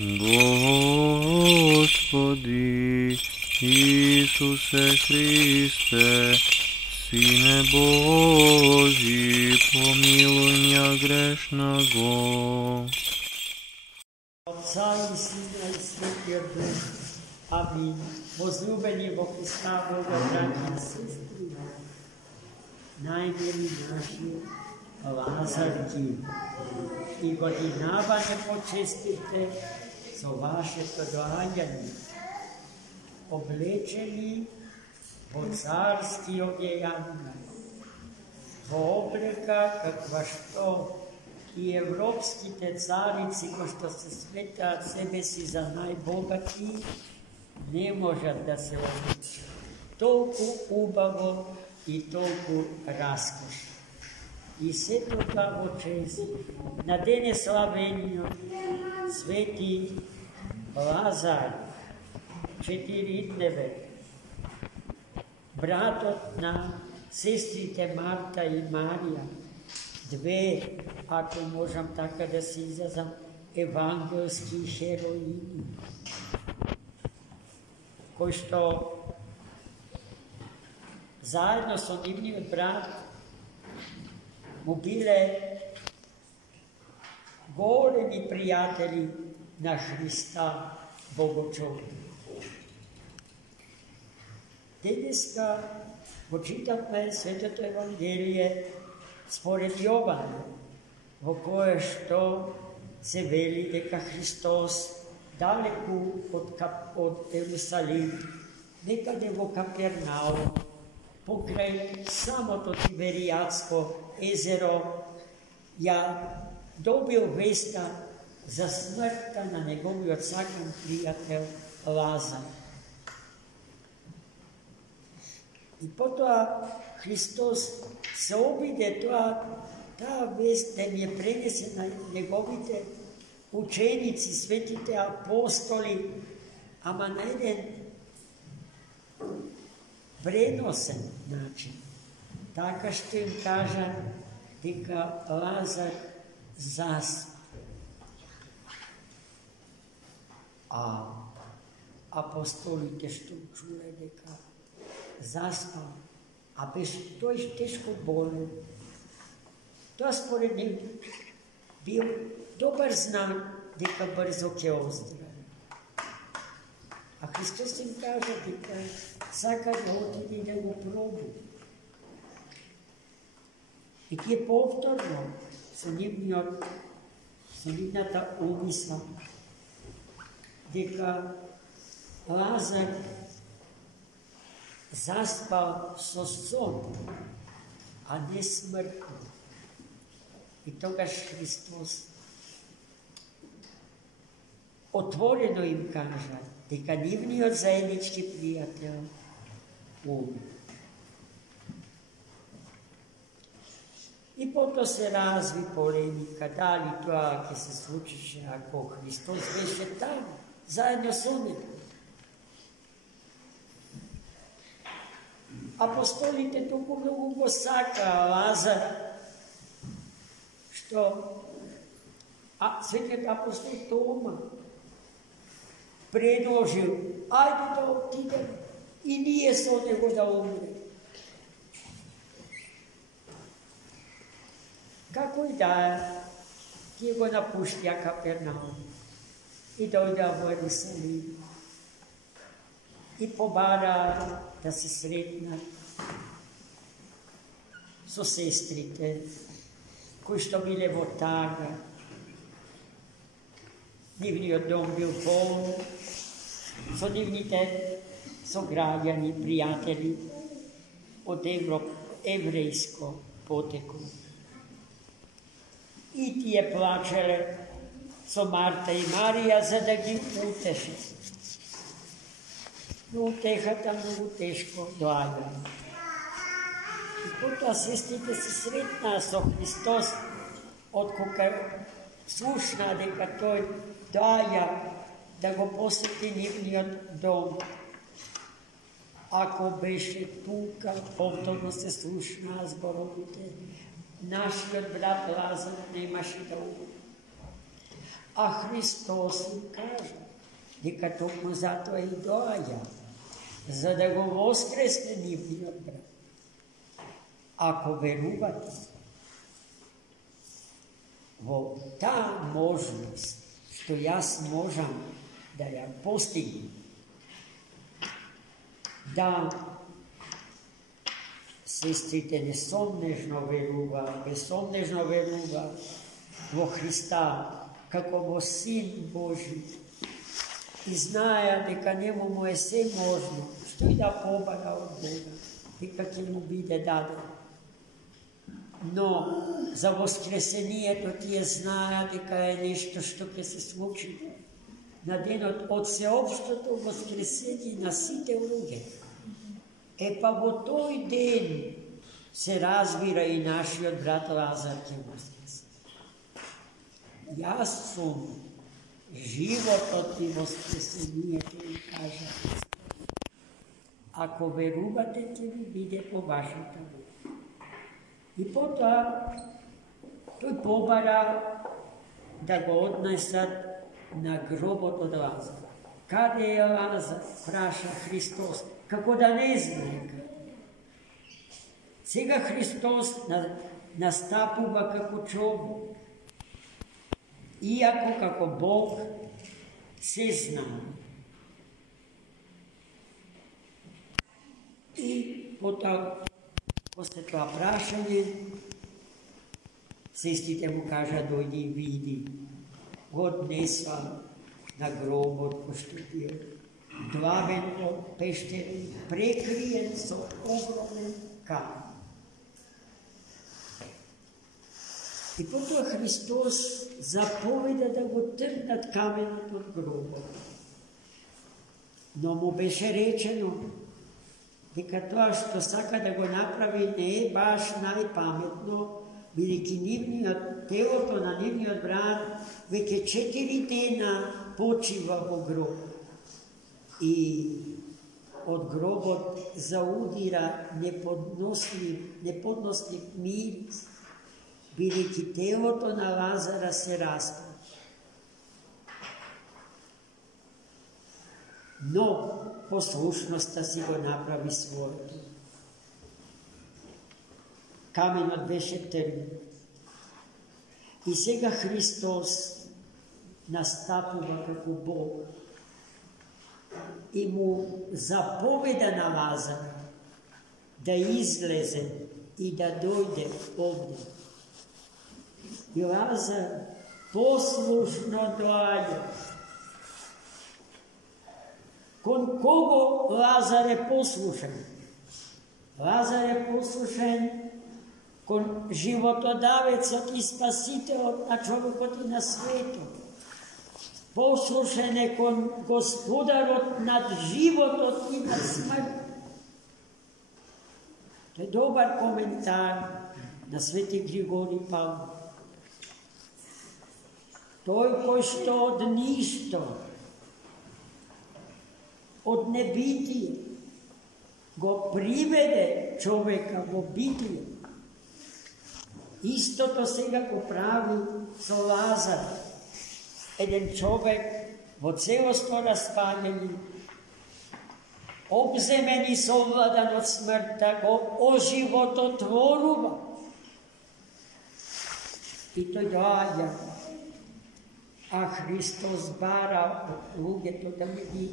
Господи Исусе Христе, Сине Божий, помилуй меня грешного. Отца и Сына и Святого Духа. Аминь. Возлюбени во Христа Бога, братья и сестры, най-мили наши Лазарки, и годинава не почестите со вашето доаѓање, облечени во царски одејанија, во облека каква што и европските царици, кои што се сметаат себе си за најбогати, не можат да се облечат. Толку убаво и толку раскошно. И сето тоа во чест на денеславениот свети Лазар, 4-дневен, братот на сестрите Марта и Марија, две, ако можам така да се изразам, евангелски хероини, кои што заедно со нивниот брат му биле големи пријатели на Христа Богочовек. Денеска го читавме Светото Евангелие според Јован, во кое што се вели дека Христос далеку од Ерусалим, некаде во Капернаум, покрај самото Тиберијадско езеро, ја добил веста за смртта на неговиот сакан пријател Лазар. И потоа Христос се обиде таа вест да ми е пренесе на неговите ученици, светите апостоли, ама на еден преносен начин. Така што им кажа дека Лазар заспа. А апостолите што чуле дека заспал, а беше тој тешко болен. Тоа според нив бил добар знак дека брзо ќе оздрави. А Христос им кажа дека сака да отиде да го пробуди. И тие повторно со нивната умисла дека Лазар заспал со сон, а не смртно. И тогаш Христос отворено им кажа дека нивниот заеднички пријател умре. И потоа се разви полемика, дали тоа ќе се случише ако Христос беше таму, заедно со него. Апостолите толку многу го сакаа Лазар, што светиот апостол Тома предложил, ајде да отидем и ние со него да умрем. Како и да тие го напуштија Капернаум и дојдаа во Ерусалим и побараа да се сретнат со сестрите, кои што биле во тага. Нивниот дом бил полн со нивните сограѓани, пријатели од еврејско потекло. И тие плачеле со Марта и Марија за да ги утешат. Но утехата многу тешко доаѓа. И потоа сестрите се сретнаа со Христос, откога слушнаа дека тој доаѓа да го посети нивниот дом. Ако беше тука, повторно се слушнаа зборовите, нашиот брат Лазар немаше да умре. А Христос им каже, дека токму затоа и доаѓа, за да го воскресне нивниот брат. Ако верувате во таа можност, што јас можам да ја постигнем, да сестрите несомнежно верува, безсомнежно верува во Христа како во Син Божи и знаја дека нему му е се можно, што и да побара од Бога, дека ќе му биде дадено. Но за воскресението тие знаја дека е нешто што ќе се случи на денот од сеопштото воскресение на сите луѓе. Па во тој ден се разбира и нашиот брат Лазар ќе воскресне. Јас сум животот и воскресението, им кажа. Ако верувате, ќе ви биде по вашата вера. И потоа тој побара да го однесат на гробот од Лазар. Каде е Лазар? Праша Христос. Како да не знае каде. Сега Христос настапува како човек. Иако како Бог се знае. И потоа, после тоа прашање, сестрите му кажа, дојди и види. Го однесва на гробот, пошто е длабен од пештери, прекриен со огромен камен. И потоа Христос заповеда да го тргнат каменот од гробот. Но му беше речено дека тоа што сака да го направи не е баш најпаметно, бидејќи телото на нивниот брат веќе 4 дена почива во гроб. И од гробот заудира неподнослив мирис, бидејќи телото на Лазара се распа. Но послушноста си го направи своето. Каменот беше тргнат. И сега Христос настапува како Бог и му заповеда на Лазар да излезе и да дојде овде. И Лазар послушно доаѓа. Кон кого Лазар е послушен? Лазар е послушен кон животодавецот и спасителот на човекот и на светот. Послушен е кон Господарот над животот и над смрт. Тоа е добар коментар на Свети Григорий Павлов. Тој кој што од ништо, од небитие, го приведе човека во битие. Истото сега го прави со Лазар. Еден човек во целосно распалени, обземен и совладан од смртта, го оживототворува. И тој доаѓа, а Христос бара од луѓето да не ги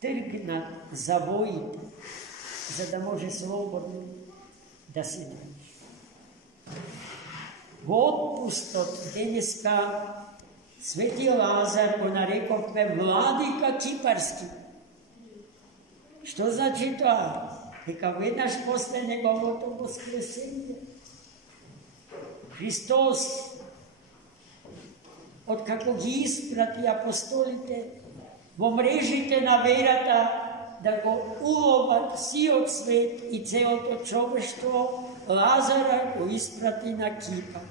тргнат завоите, за да може слободно да се движи. Во отпустот денеска Свети Лазар го нарековме владика Кипарски. Што значи тоа? Дека веднаш после неговото воскресение Христос, откако ги испрати апостолите во мрежите на верата да го уловат сиот свет и целото човештво, Лазара го испрати на Кипар.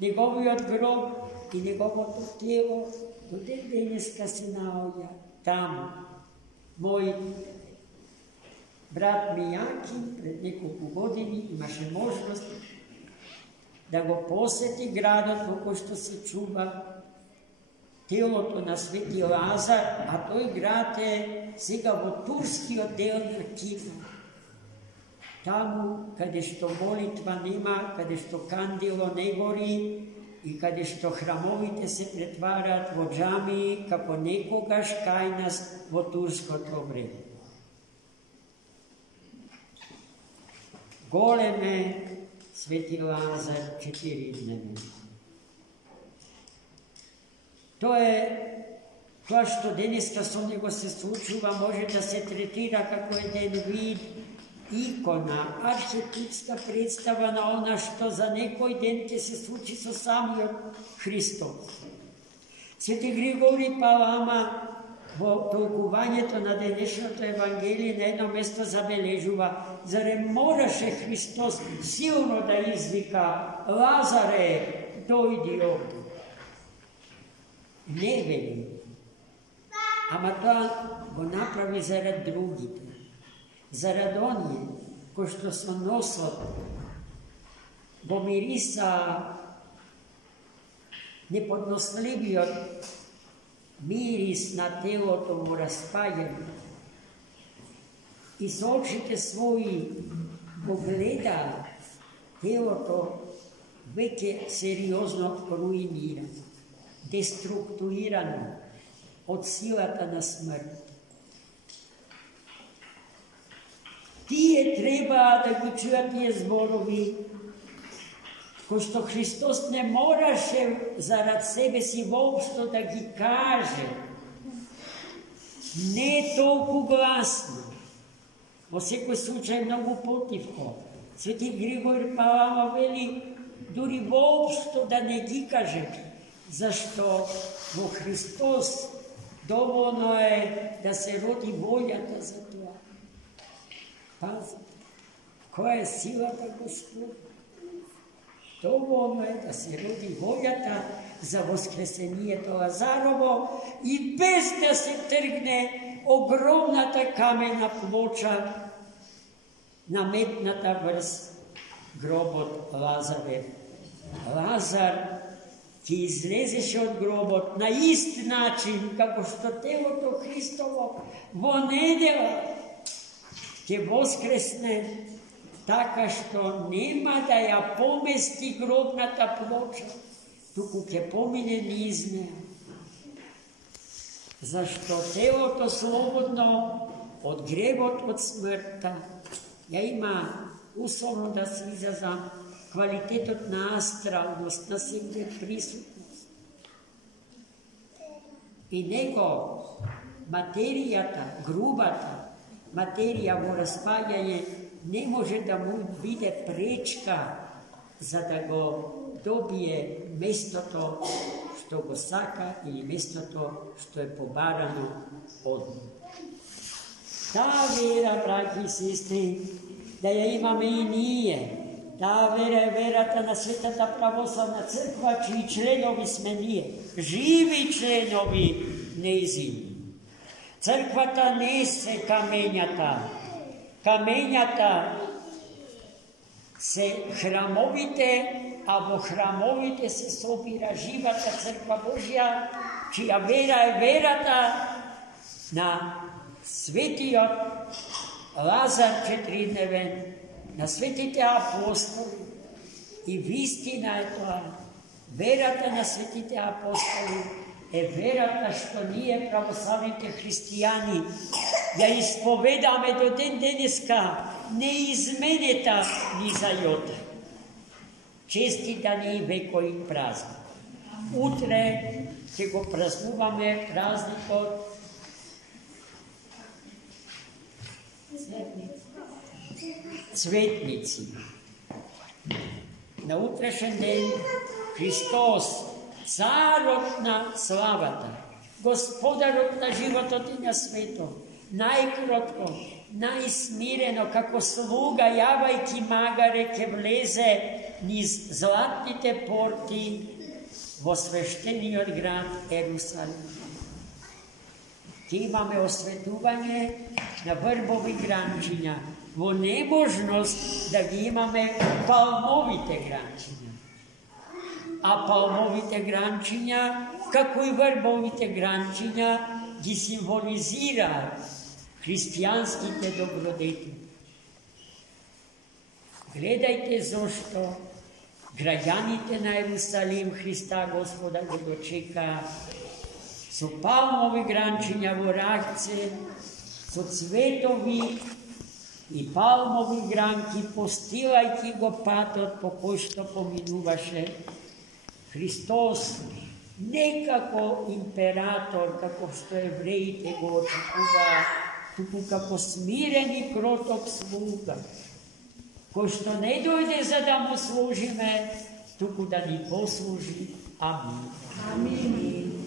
Неговиот гроб и неговото тело до ден денеска се наоѓа таму. Мој брат Мијаки пред неколку години имаше можност да го посети градот во кој што се чува телото на Свети Лазар, а тој град е сега во турскиот дел на Кина. Таму каде што молитва нема, каде што кандило не гори и каде што храмовите се претвараат во џамии како некогаш кај нас во турското време. Големе Свети Лазар 4-дневен. Тоа што денеска со него се случува може да се третира како еден вид икона, архетипска представа на она што за некој ден ќе се случи со самиот Христос. Свети Григорий Палама во толкувањето на денешното Евангелие на едно место забележува: заре мораше Христос силно да извика: Лазаре, дојди овде. Не вели. Ама тоа го направи зарад другите. Зарад оние кои што со носот го мириса неподносливиот мирис на телото му распаѓање и со очите своји го гледа телото веќе сериозно руинирано, деструктурирано од силата на смрт. Тие треба да ги чујат тие зборови, кои што Христос не мораше зарад себе си воопшто да ги каже, не толку гласно, во секој случај многу потивко. Свети Григорий Палама вели дури воопшто да не ги каже, зашто во Христос доволно е да се роди волјата за тоа. Пазите, која е силата Господ? Доволно е да се роди волјата за воскресението Лазарово и без да се тргне огромната камена плоча наметната врз гробот Лазарев. Лазар ќе излезеше од гробот на ист начин како што телото Христово во недела ќе воскресне, така што нема да ја помести гробната плоча, туку ќе помине низ неа. Зашто телото слободно од гревот, од смртта, ја има, условно да се изразам, квалитетот на астралност, на секоја присутност. И него материјата, грубата материја во распаѓање не може да му биде пречка за да го добие местото што го сака или местото што е побарано од него. Таа вера, браќи и сестри, да ја имаме и ние. Таа вера е верата на Светата православна црква, чии членови сме ние, живи членови нејзини. Црквата не се камењата. Камењата се храмовите, а во храмовите се собира живата црква Божја, чија вера е верата на светиот Лазар 4-дневен, на светите апостоли. И вистина е тоа. Верата на светите апостоли е верата што ние, православните христијани, ја исповедаме до ден денеска, неизменета ни за јота. Честитани и векови празник. Утре ќе го празнуваме празникот Цветници. На утрешен ден Христос, царот на славата, господарот на животот и на светот, најкротко, најсмирено, како слуга, јавајќи магаре, ќе влезе низ златните порти во свештениот град Ерусалим. Ќе имаме осветување на врбови гранчиња, во неможност да ги имаме палмовите гранчиња. a palmovite grančinja, kako i vrbovite grančinja, gi simbolizira hristijanskite dobrodeti. Gledajte zašto građanite na Jerusalim Hrista Gospoda ga dočeka, su palmovi grančinja voračce, su cvetovi i palmovi granki, postilajte go patot po što pominuvaše. Hristos ne kako imperator, kako što Jevrejite go očekuva, tuku kako smireni protok sluga, ko što ne dojde za da mu služime, tuku da ni posluži. Amin. Amin.